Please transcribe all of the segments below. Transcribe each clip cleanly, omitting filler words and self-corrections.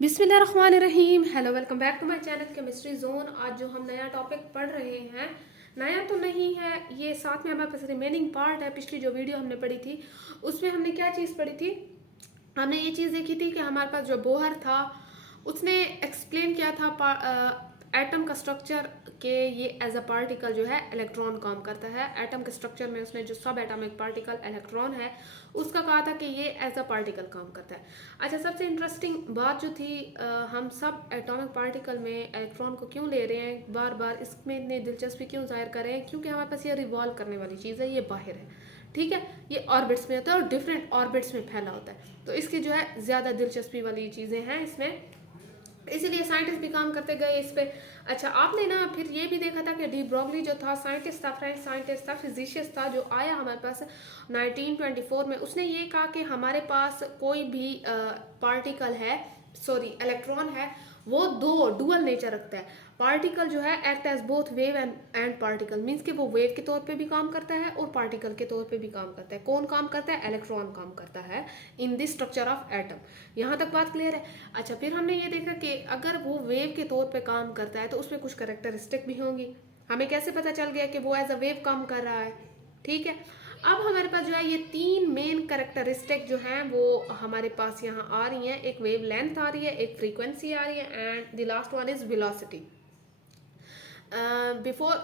बिस्मिल्लाहिर्रहमानिर्रहीम। Hello, welcome back to my channel chemistry zone. आज जो हम नया टॉपिक पढ़ रहे हैं, नया तो नहीं है ये, साथ में हमारे पास रिमेनिंग पार्ट है। पिछली जो वीडियो हमने पढ़ी थी उसमें हमने क्या चीज़ पढ़ी थी, हमने ये चीज़ देखी थी कि हमारे पास जो बोहर था उसने एक्सप्लेन किया था एटम का स्ट्रक्चर के ये एज अ पार्टिकल जो है इलेक्ट्रॉन काम करता है। एटम के स्ट्रक्चर में उसने जो सब एटॉमिक पार्टिकल इलेक्ट्रॉन है उसका कहा था कि ये एज अ पार्टिकल काम करता है। अच्छा, सबसे इंटरेस्टिंग बात जो थी, हम सब एटॉमिक पार्टिकल में इलेक्ट्रॉन को क्यों ले रहे हैं बार बार, इसमें इतनी दिलचस्पी क्यों जाहिर कर रहे हैं, क्योंकि हमारे पास ये रिवॉल्व करने वाली चीज़ है, ये बाहर है, ठीक है, ये ऑर्बिट्स में होता है और डिफरेंट ऑर्बिट्स में फैला होता है, तो इसकी जो है ज़्यादा दिलचस्पी वाली चीज़ें हैं इसमें, इसीलिए साइंटिस्ट भी काम करते गए इस पे। अच्छा, आपने ना फिर ये भी देखा था कि डी ब्रॉगली जो था साइंटिस्ट था, फ्रेंच साइंटिस्ट था, फिजिशियस्ट था, जो आया हमारे पास 1924 में, उसने ये कहा कि हमारे पास कोई भी पार्टिकल है, सॉरी इलेक्ट्रॉन है, वो दो डुअल नेचर रखता है। पार्टिकल जो है act as both wave and particle, means कि वो वेव के तौर पे भी काम करता है और पार्टिकल के तौर पे भी काम करता है। कौन काम करता है? इलेक्ट्रॉन काम करता है in this structure of atom. यहाँ तक बात क्लियर है। अच्छा, फिर हमने ये देखा कि अगर वो वेव के तौर पे काम करता है तो उसमें कुछ करेक्टरिस्टिक भी होंगी। हमें कैसे पता चल गया कि वो एज अ वेव काम कर रहा है? ठीक है, अब हमारे पास जो है ये तीन मेन करेक्टरिस्टिक जो हैं वो हमारे पास यहाँ आ रही हैं। एक वेव लेंथ आ रही है, एक फ्रीक्वेंसी आ रही है, and the last one is velocity. Before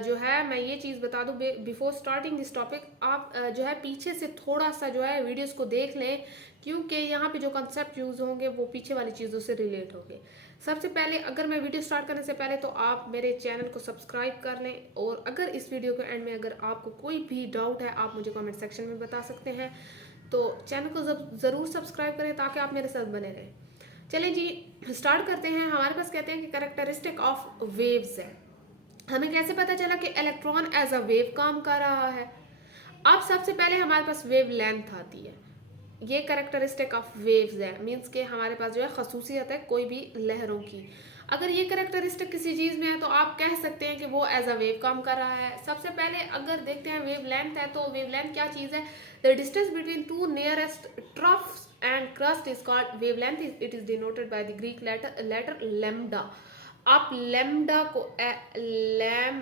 जो है मैं ये चीज़ बता दूँ, बिफोर स्टार्टिंग दिस टॉपिक, आप जो है पीछे से थोड़ा सा जो है वीडियोस को देख लें, क्योंकि यहाँ पे जो कंसेप्ट यूज़ होंगे वो पीछे वाली चीज़ों से रिलेट होंगे। सबसे पहले, अगर मैं वीडियो स्टार्ट करने से पहले तो आप मेरे चैनल को सब्सक्राइब कर लें, और अगर इस वीडियो के एंड में अगर आपको कोई भी डाउट है आप मुझे कमेंट सेक्शन में बता सकते हैं। तो चैनल को ज़रूर सब्सक्राइब करें ताकि आप मेरे साथ बने रहें। चलें जी, स्टार्ट करते हैं। हमारे पास कहते हैं कि करेक्टरिस्टिक ऑफ वेव्स है। हमें कैसे पता चला कि इलेक्ट्रॉन एज अ वेव काम कर रहा है? अब सबसे पहले हमारे पास वेव लेंथ आती है। ये करेक्टरिस्टिक ऑफ वेव्स है, मीन्स के हमारे पास जो है खसूसियत है कोई भी लहरों की। अगर ये करेक्टरिस्टिक किसी चीज़ में है तो आप कह सकते हैं कि वो एज अ वेव काम कर रहा है। सबसे पहले अगर देखते हैं वेव लेंथ है, तो वेव लेंथ क्या चीज़ है? The distance between two nearest troughs and crest is called wave length. It is denoted by the Greek letter lambda. आप लेमडा को लैम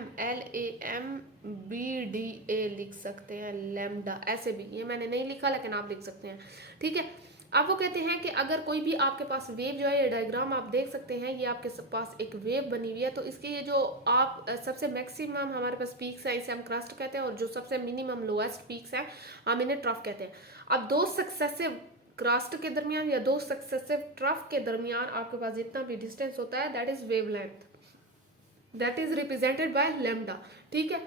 LAMBDA लिख सकते हैं, लेमडा ऐसे भी, ये मैंने नहीं लिखा लेकिन आप लिख सकते हैं, ठीक है। अब वो कहते हैं कि अगर कोई भी आपके पास वेव जो है, ये डायग्राम आप देख सकते हैं, ये आपके पास एक वेव बनी हुई है, तो इसके ये जो आप सबसे मैक्सिमम हमारे पास पीक्स हैं इसे हम क्रस्ट कहते हैं, और जो सबसे मिनिमम लोएस्ट पीक्स हैं हम इन्हें ट्रफ कहते हैं। अब दो सक्सेसिव क्रस्ट के दरमियान या दो सक्सेसिव ट्रफ के दरमियान आपके पास जितना भी डिस्टेंस होता है that is wave length, that is represented by lambda, ठीक है।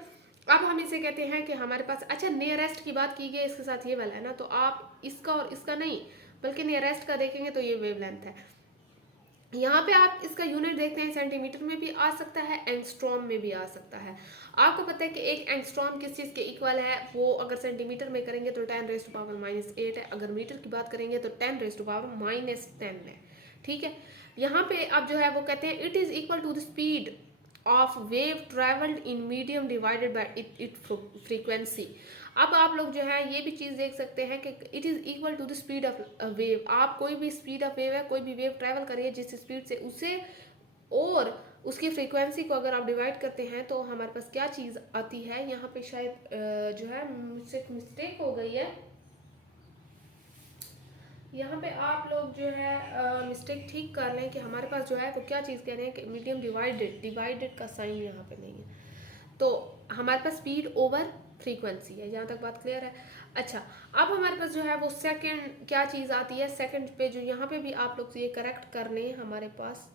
अब हम इसे कहते हैं कि हमारे पास, अच्छा नियरेस्ट की बात की गई इसके साथ ये वाला है ना, तो आप इसका और इसका नहीं बल्कि नियरेस्ट का देखेंगे तो ये वेव लेंथ है। यहाँ पे आप इसका यूनिट देखते हैं, सेंटीमीटर में भी आ सकता है, एंगस्ट्रॉम में भी आ सकता है। आपको पता है कि एक एंगस्ट्रॉम किस चीज़ के इक्वल है? वो अगर सेंटीमीटर में करेंगे तो 10⁻⁻8 है, अगर मीटर की बात करेंगे तो 10⁻⁻10 है, ठीक है। यहाँ पे अब जो है वो कहते हैं it is equal to the speed of wave travelled in medium divided by it frequency. अब आप लोग जो है ये भी चीज़ देख सकते हैं कि it is equal to the speed of wave. आप कोई भी स्पीड ऑफ वेव है, कोई भी वेव ट्रैवल करिए जिस स्पीड से, उसे और उसकी फ्रीक्वेंसी को अगर आप डिवाइड करते हैं तो हमारे पास क्या चीज़ आती है? यहाँ पे शायद जो है मुझसे मिस्टेक हो गई है, यहाँ पे आप लोग जो है मिस्टेक ठीक कर लें कि हमारे पास जो है वो क्या चीज़ कह रहे हैं कि मीडियम डिवाइडेड का साइन यहाँ पे नहीं है, तो हमारे पास स्पीड ओवर फ्रीक्वेंसी है। यहाँ तक बात क्लियर है? अच्छा, अब हमारे पास जो है वो सेकंड क्या चीज़ आती है? सेकंड पे जो यहाँ पे भी आप लोग ये करेक्ट कर लें, हमारे पास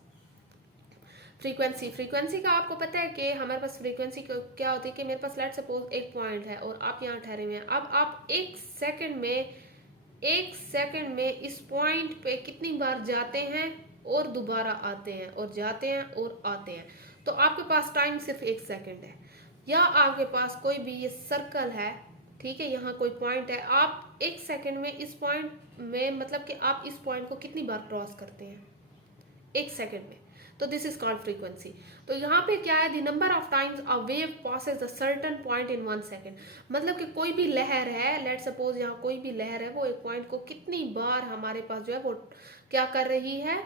फ्रीक्वेंसी का आपको पता है कि हमारे पास फ्रीक्वेंसी क्या होती है कि मेरे पास लेट सपोज एक पॉइंट है और आप यहाँ ठहरे हुए हैं। अब आप एक सेकंड में इस पॉइंट पे कितनी बार जाते हैं और दोबारा आते हैं, और जाते हैं और आते हैं, तो आपके पास टाइम सिर्फ एक सेकंड है। या आपके पास कोई भी ये सर्कल है, ठीक है, यहाँ कोई पॉइंट है, आप एक सेकंड में इस पॉइंट में, मतलब कि आप इस पॉइंट को कितनी बार क्रॉस करते हैं एक सेकंड में, तो दिस इज कॉल्ड फ्रीक्वेंसी। तो यहाँ पे क्या है? The number of times a wave passes a certain point in 1 second. मतलब कि कोई भी लहर है, लेट सपोज यहाँ कोई भी लहर है, वो एक पॉइंट को कितनी बार हमारे पास जो है वो क्या कर रही है,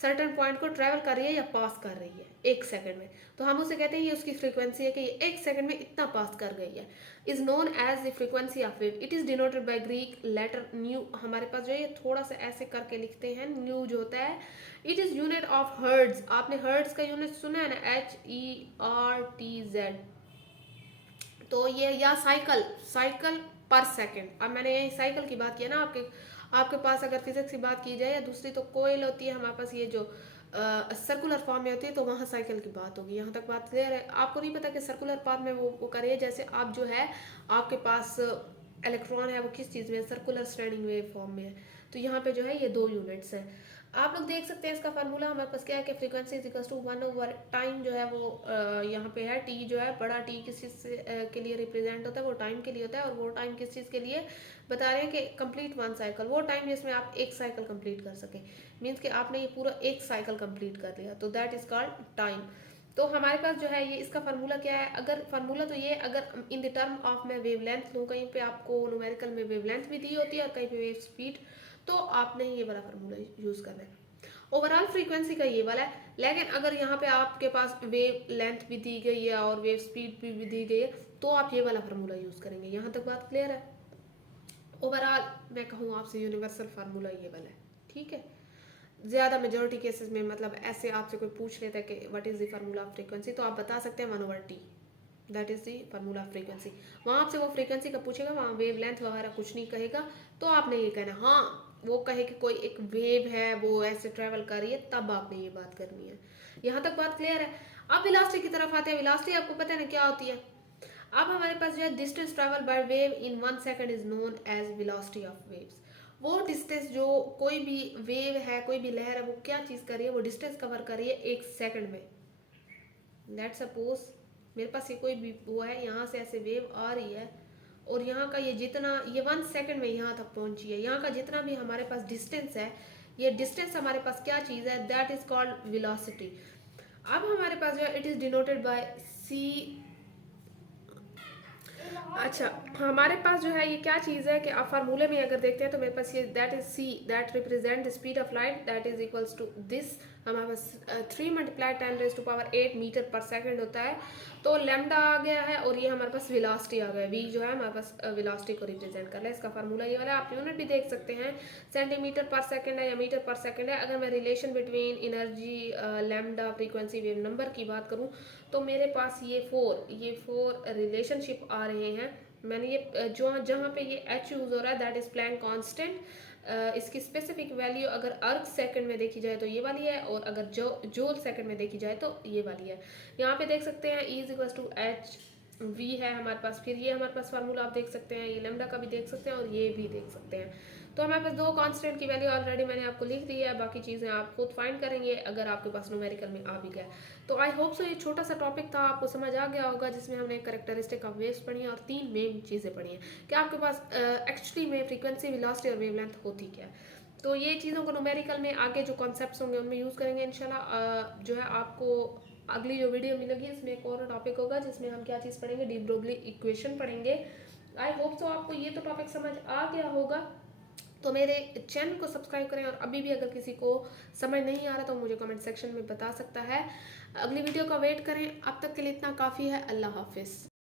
सर्टेन पॉइंट को ट्रैवल कर रही है या पास कर रही है 1 सेकंड में, तो हम उसे कहते हैं ये उसकी फ्रीक्वेंसी है कि ये 1 सेकंड में इतना पास कर गई है, is known as the frequency of wave. It is denoted by Greek letter nu. हमारे पास जो है ये थोड़ा सा ऐसे करके लिखते हैं, न्यू जो होता है। It is unit of hertz. आपने हर्ट्ज का यूनिट सुना है ना, HERTZ। तो ये, या साइकिल, साइकिल पर सेकंड। अब मैंने यही साइकिल की बात की है ना, आपके पास अगर फिजिक्स की बात की जाए या दूसरी तो कोयल होती है, हमारे पास ये जो सर्कुलर फॉर्म में होती है, तो वहाँ साइकिल की बात होगी। यहाँ तक बात क्लियर है? आपको नहीं पता कि सर्कुलर फॉर्म में वो करिए, जैसे आप जो है आपके पास इलेक्ट्रॉन है वो किस चीज़ में है, सर्कुलर स्ट्रैंडिंग वेव फॉर्म में है। तो यहाँ पे जो है ये 2 यूनिट्स है। आप लोग देख सकते हैं इसका फार्मूला हमारे पास क्या है कि frequency is equal to 1 time जो है वो यहाँ पे है। टी जो है, बड़ा टी किस चीज़ के लिए रिप्रेजेंट होता है, वो टाइम के लिए होता है। और वो टाइम किस चीज़ के लिए बता रहे हैं कि कंप्लीट 1 साइकिल, वो टाइम जिसमें आप 1 साइकिल कंप्लीट कर सके, मीन्स कि आपने ये पूरा 1 साइकिल कंप्लीट कर लिया, तो दैट इज कॉल्ड टाइम। तो हमारे पास जो है ये इसका फार्मूला क्या है, अगर फार्मूला तो ये, अगर इन द टर्म ऑफ मैं वेवलेंथ लूँ, कहीं पे आपको न्यूमेरिकल में वेवलेंथ भी दी होती है और कहीं पे वेव स्पीड, तो आपने ये वाला फार्मूला यूज करना है। ओवरऑल फ्रीक्वेंसी का ये वाला है, लेकिन अगर यहाँ पे आपके पास वेव लेंथ भी दी गई है और वेव स्पीड भी दी गई है, तो आप ये वाला फार्मूला यूज करेंगे। यहाँ तक बात क्लियर है? ओवरऑल मैं कहूँ आपसे यूनिवर्सल फार्मूला ये वाला है, ठीक है। ज़्यादा मेजोरिटी केसेस में मतलब ऐसे आपसे कोई पूछ लेता है कि what is the formula of frequency, तो आप बता सकते हैं 1/T, that is the formula of frequency. वहाँ आपसे वो फ्रीक्वेंसी का पूछेगा, वहाँ वेव लेंथ वगैरह कुछ नहीं कहेगा, तो आपने ये कहना, हाँ वो कहे कि कोई एक वेव है वो ऐसे ट्रैवल कर रही है, तब आपने ये बात करनी है। यहाँ तक बात क्लियर है? अब वेलोसिटी की तरफ आते हैं। वेलोसिटी आपको पता है ना क्या होती है? अब हमारे पास जो है distance travel by wave in 1 second is known as velocity of waves. वो डिस्टेंस जो कोई भी वेव है, कोई भी लहर है, वो क्या चीज़ कर रही है, वो डिस्टेंस कवर कर रही है 1 सेकंड में। लेट सपोज मेरे पास ये कोई भी वो है, यहाँ से ऐसे वेव आ रही है और यहाँ का ये जितना, ये 1 सेकंड में यहाँ तक पहुँची है, यहाँ का जितना भी हमारे पास डिस्टेंस है, ये डिस्टेंस हमारे पास क्या चीज़ है, दैट इज कॉल्ड वेलोसिटी। अब हमारे पास जो है इट इज़ डिनोटेड बाय सी। अच्छा, हमारे पास जो है ये क्या चीज़ है कि आप फार्मूले में अगर देखते हैं तो मेरे पास ये that is c, that represent the speed of light, that is equals to this. हमारे पास 3 × 10⁻⁸ मीटर पर सेकंड होता है। तो लैम्डा आ गया है और ये हमारे पास वेलोसिटी आ गया, वी जो है हमारे पास वेलोसिटी को रिप्रेजेंट कर रहा है। इसका फार्मूला ये वाला है। आप यूनिट भी देख सकते हैं, सेंटीमीटर पर सेकंड है या मीटर पर सेकंड है। अगर मैं relation between energy lambda frequency wave number की बात करूँ, तो मेरे पास ये 4 रिलेशनशिप आ रहे हैं। मैंने ये जो जहाँ पे ये h यूज़ हो रहा है दैट इज़ प्लैंक कांस्टेंट। इसकी स्पेसिफिक वैल्यू अगर अर्ग सेकंड में देखी जाए तो ये वाली है, और अगर जूल सेकंड में देखी जाए तो ये वाली है। यहाँ पे देख सकते हैं E = H V है हमारे पास। फिर ये हमारे पास फार्मूला आप देख सकते हैं, ये लैम्डा का भी देख सकते हैं और ये भी देख सकते हैं। तो हमारे पास 2 कांस्टेंट की वैल्यू ऑलरेडी मैंने आपको लिख दी है, बाकी चीज़ें आप खुद फाइंड करेंगे अगर आपके पास न्यूमेरिकल में आ भी गया। तो आई होप सो ये छोटा सा टॉपिक था, आपको समझ आ गया होगा, जिसमें हमने कैरेक्टरिस्टिक ऑफ वेव्स पढ़ी है और 3 मेन चीज़ें पढ़ी हैं कि आपके पास एक्चुअली में फ्रीक्वेंसी, वेलोसिटी और वेवलेंथ होती क्या है। तो ये चीज़ों को न्यूमेरिकल में आगे जो कॉन्सेप्ट्स होंगे उनमें यूज़ करेंगे इंशाल्लाह। जो है आपको अगली जो वीडियो मिलेगी इसमें एक और टॉपिक होगा जिसमें हम क्या चीज़ पढ़ेंगे, डी ब्रोगली इक्वेशन पढ़ेंगे। आई होप सो आपको ये तो टॉपिक समझ आ गया होगा। तो मेरे चैनल को सब्सक्राइब करें, और अभी भी अगर किसी को समझ नहीं आ रहा तो मुझे कमेंट सेक्शन में बता सकता है। अगली वीडियो का वेट करें। अब तक के लिए इतना काफ़ी है। अल्लाह हाफिज़।